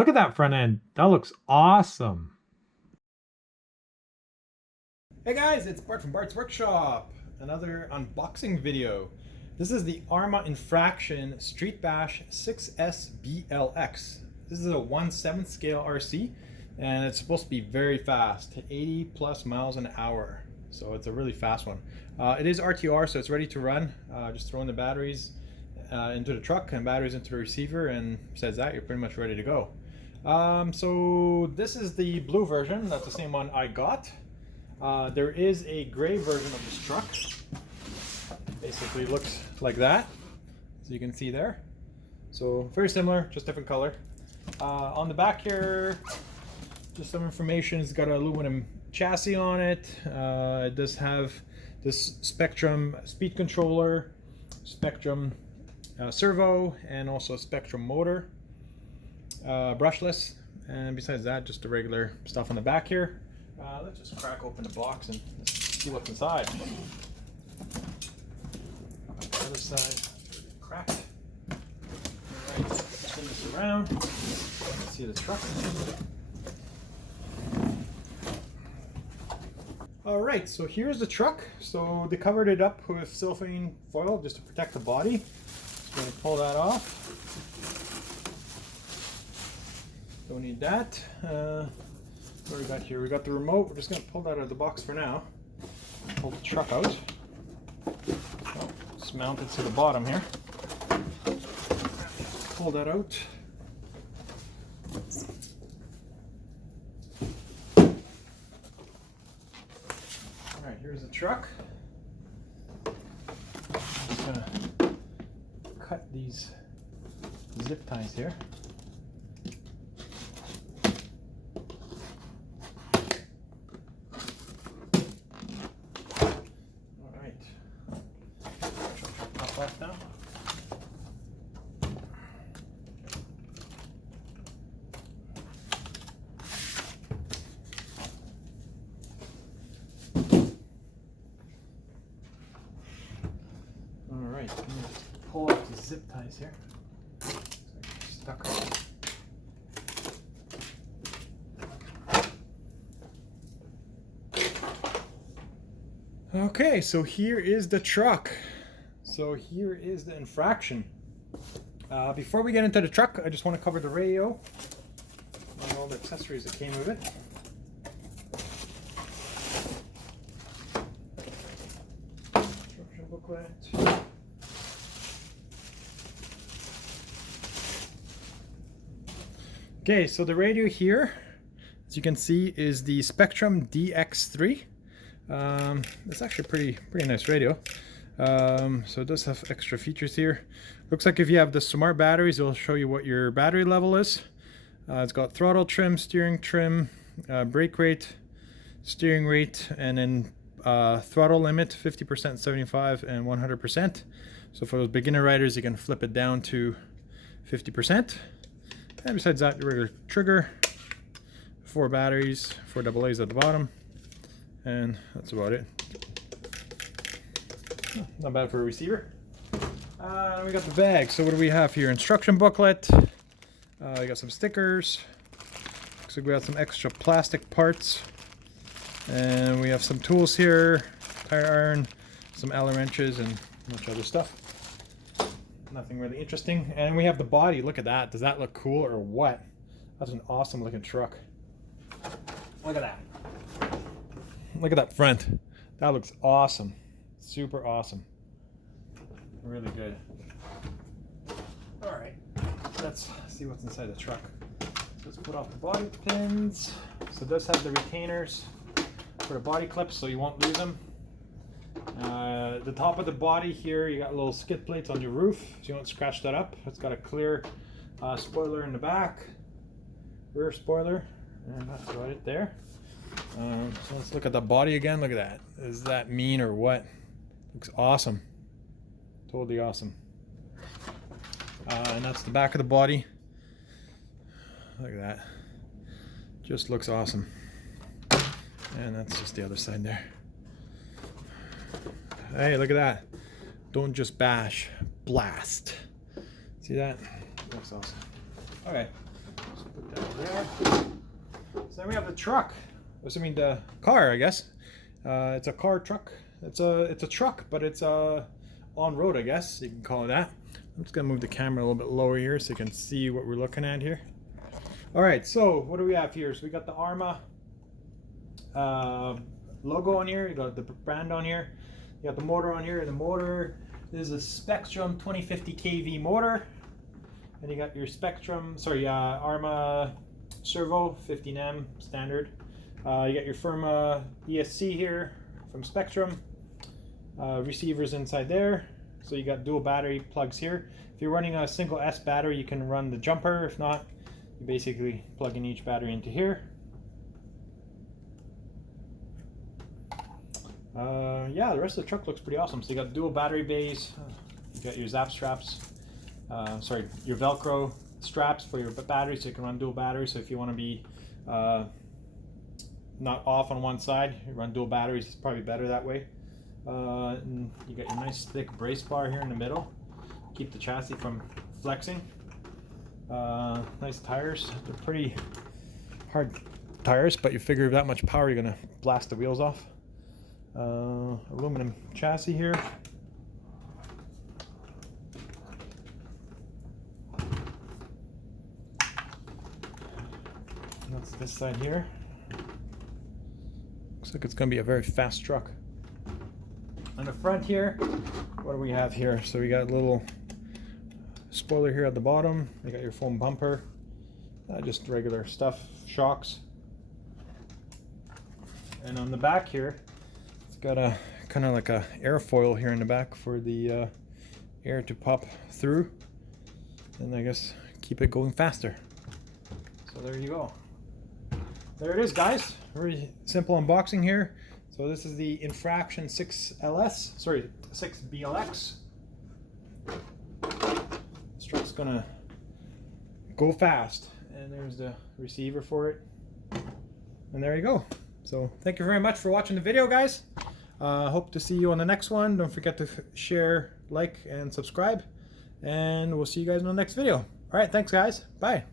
Look at that front end. That looks awesome. Hey guys, it's Bart from Bart's Workshop. Another unboxing video. This is the Arrma Infraction Street Bash 6S BLX. This is a 1/7 scale RC and it's supposed to be very fast, 80 plus miles an hour. So it's a really fast one. It is RTR, so it's ready to run. Just throw in the batteries into the truck and batteries into the receiver, and besides that, you're pretty much ready to go. So this is the blue version. That's the same one I got. There is a gray version of this truck. Basically looks like that, so you can see there. So very similar, just different color. On the back here, just some information. It's got an aluminum chassis on it. It does have this Spectrum speed controller, Spectrum servo, and also a Spectrum motor. Brushless, and besides that, just the regular stuff on the back here. Let's just crack open the box and see what's inside. On the other side, cracked. Alright, spin this around. Let's see the truck. Alright, so here's the truck. So they covered it up with cellophane foil just to protect the body. Just going to pull that off. Don't need that. What do we got here? We got the remote. We're just going to pull that out of the box for now. Pull the truck out. Oh, it's mounted to the bottom here. Pull that out. Alright, here's the truck. I'm just going to cut these zip ties here. Now. All right, let me just pull out the zip ties here. Stuck. Okay, so here is the truck. So here is the Infraction. Before we get into the truck, I just want to cover the radio and all the accessories that came with it. Instruction booklet. Okay, so the radio here, as you can see, is the Spectrum DX3. It's actually a pretty nice radio. So it does have extra features here. Looks like if you have the smart batteries, it'll show you what your battery level is. It's got throttle trim, steering trim, brake rate, steering rate, and then throttle limit 50%, 75, and 100%. So for those beginner riders, you can flip it down to 50%. And besides that, the regular trigger, 4 batteries, 4 AA's at the bottom, and that's about it. Not bad for a receiver. We got the bag. So what do we have here? Instruction booklet. We got some stickers. Looks like we got some extra plastic parts. And we have some tools here. Tire iron, some Allen wrenches, and much other stuff. Nothing really interesting. And we have the body. Look at that. Does that look cool or what? That's an awesome looking truck. Look at that. Look at that front. That looks awesome. Super awesome. Really good. Alright, let's see what's inside the truck. Let's put off the body pins. So it does have the retainers for the body clips, so you won't lose them. The top of the body here, you got little skid plates on your roof, so you won't scratch that up. It's got a clear spoiler in the back, rear spoiler, and that's about it there. So let's look at the body again. Look at that. Is that mean or what? Looks awesome. Totally awesome. And that's the back of the body. Look at that. Just looks awesome. And that's just the other side there. Hey, look at that. Don't just bash, blast. See that? Looks awesome. Okay. Let's put then we have the truck. The car, I guess. It's a car truck. It's a truck, but it's on road, I guess you can call it that. I'm just gonna move the camera a little bit lower here so you can see what we're looking at here. All right, so what do we have here? So we got the Arrma logo on here. You got the brand on here. You got the motor on here. The motor is a Spectrum 2050 kV motor. And you got your Arrma servo 15M standard. You got your Firma ESC here from Spectrum. Receivers inside there. So you got dual battery plugs here. If you're running a single S battery, you can run the jumper. If not, you basically plug in each battery into here. Yeah, the rest of the truck looks pretty awesome. So you got dual battery bays. You got your zap straps. Your Velcro straps for your battery, so you can run dual batteries. So if you want to be not off on one side, you run dual batteries. It's probably better that way. And you got your nice thick brace bar here in the middle, keep the chassis from flexing. Nice tires. They're pretty hard tires, but you figure that much power, you're gonna blast the wheels off. Aluminum chassis here. That's this side here. Looks like it's going to be a very fast truck. On the front here, what do we have here? So we got a little spoiler here at the bottom. You got your foam bumper, just regular stuff, shocks. And on the back here, it's got a kind of like a airfoil here in the back for the air to pop through, and I guess keep it going faster. So there you go. There it is, guys. Very simple unboxing here. So this is the Infraction 6 BLX. This truck's gonna go fast. And there's the receiver for it. And there you go. So thank you very much for watching the video, guys. Hope to see you on the next one. Don't forget to share, like, and subscribe. And we'll see you guys in the next video. All right, thanks, guys. Bye.